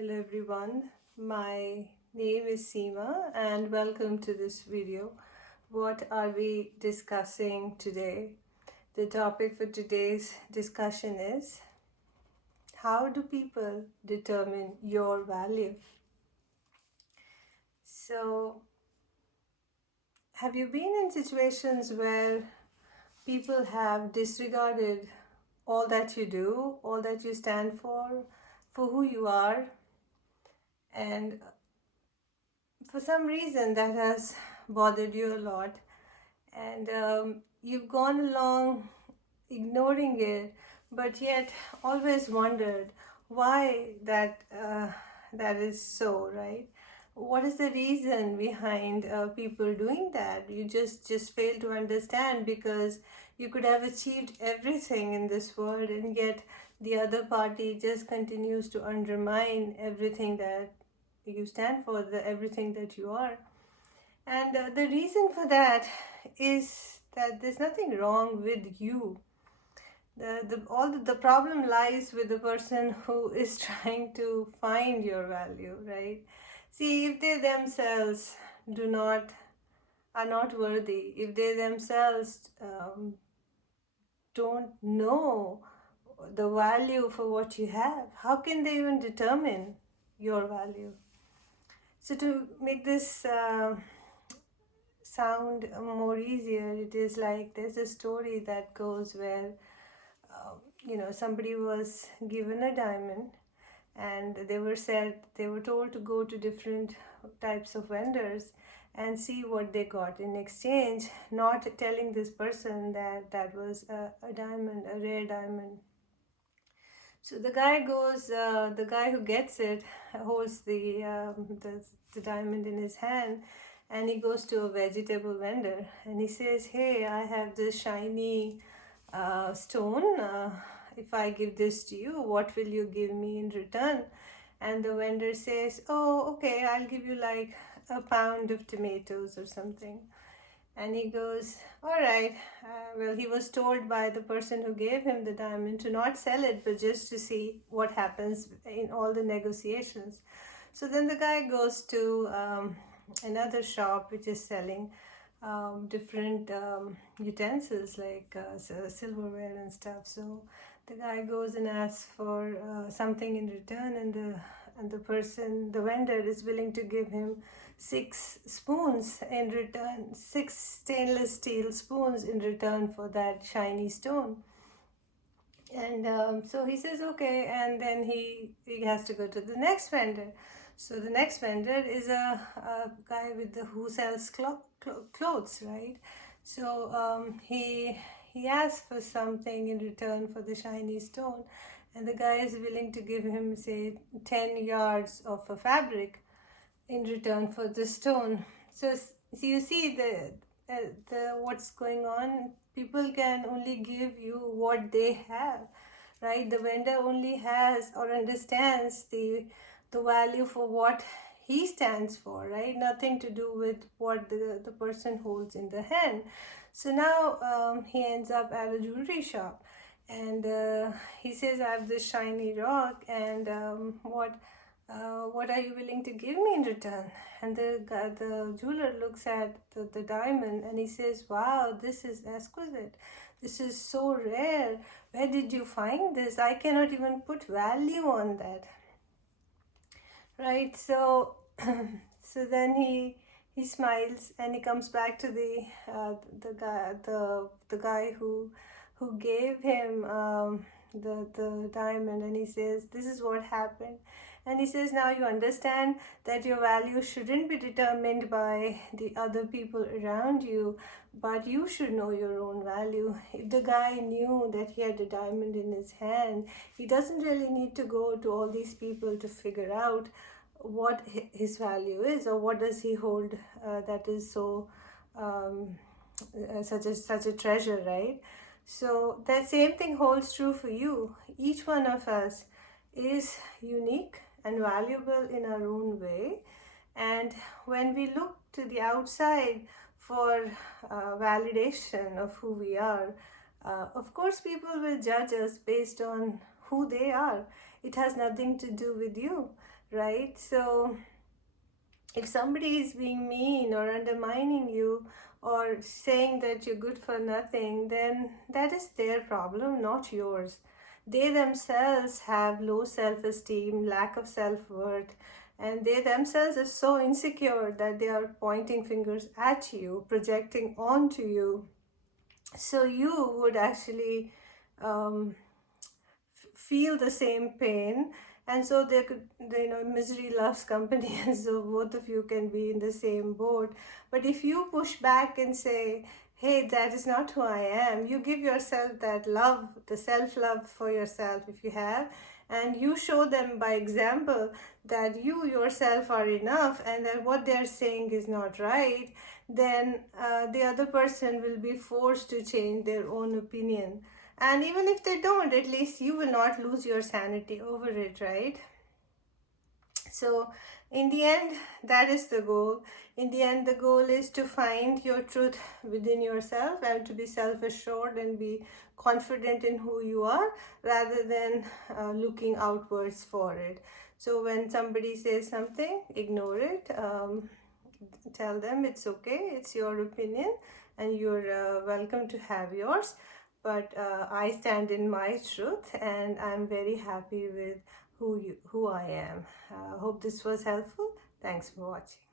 Hello everyone, my name is Seema and welcome to this video. What are we discussing today? The topic for today's discussion is how do people determine your value? So, have you been in situations where people have disregarded all that you do, all that you stand for who you are, and for some reason that has bothered you a lot, and you've gone along ignoring it, but yet always wondered why that is so, right? What is the reason behind people doing that? You just fail to understand, because you could have achieved everything in this world, and yet the other party just continues to undermine everything that you stand for, the everything that you are. And the reason for that is that there's nothing wrong with you. The problem lies with the person who is trying to find your value, right? See, if they themselves do not are not worthy, if they themselves don't know the value for what you have, how can they even determine your value? So to make this sound more easier, it is like there's a story that goes where somebody was given a diamond, and they were told to go to different types of vendors and see what they got in exchange, not telling this person that that was a diamond, a rare diamond. So the guy who gets it holds the diamond in his hand, and he goes to a vegetable vendor and he says, "Hey, I have this shiny stone. If I give this to you, what will you give me in return?" And the vendor says, "Oh, okay, I'll give you like a pound of tomatoes or something." And he goes, "All right." Well, he was told by the person who gave him the diamond to not sell it, but just to see what happens in all the negotiations. So then the guy goes to another shop which is selling different utensils like silverware and stuff. So the guy goes and asks for something in return, and the vendor is willing to give him 6 spoons in return, 6 stainless steel spoons in return for that shiny stone. And so he says okay, and then he has to go to the next vendor. So the next vendor is a guy who sells clothes, right? So he asks for something in return for the shiny stone, and the guy is willing to give him, say, 10 yards of a fabric in return for the stone. So you see the what's going on. People can only give you what they have, right? The vendor only has or understands the value for what he stands for, right? Nothing to do with what the person holds in the hand. So now he ends up at a jewelry shop, and he says, "I have this shiny rock, and what are you willing to give me in return?" And the jeweler looks at the diamond and he says, "Wow, this is exquisite. This is so rare. Where did you find this? I cannot even put value on that." Right? So, so then he smiles and he comes back to the guy who gave him the diamond, and he says, "This is what happened." And he says, "Now you understand that your value shouldn't be determined by the other people around you, but you should know your own value." If the guy knew that he had a diamond in his hand, he doesn't really need to go to all these people to figure out what his value is, or what does he hold that is so such a treasure, right? So that same thing holds true for you. Each one of us is unique and valuable in our own way, and when we look to the outside for validation of who we are, of course people will judge us based on who they are. it has nothing to do with you, right? So if somebody is being mean or undermining you or saying that you're good for nothing, then that is their problem, not yours. They themselves have low self esteem, lack of self worth, and they themselves are so insecure that they are pointing fingers at you, projecting onto you. So you would actually um, feel the same pain, and so they could, misery loves company and so both of you can be in the same boat. But if you push back and say, hey, that is not who I am, you give yourself that love, the self love for yourself if you have, and you show them by example that you yourself are enough and that what they're saying is not right, then the other person will be forced to change their own opinion. And even if they don't, at least you will not lose your sanity over it, right? So, in the end, that is the goal. In the end, the goal is to find your truth within yourself and to be self assured and be confident in who you are rather than looking outwards for it. So, when somebody says something, ignore it. Tell them it's okay, it's your opinion, and you're welcome to have yours. But I stand in my truth, and I'm very happy with who I am. Hope this was helpful. Thanks for watching.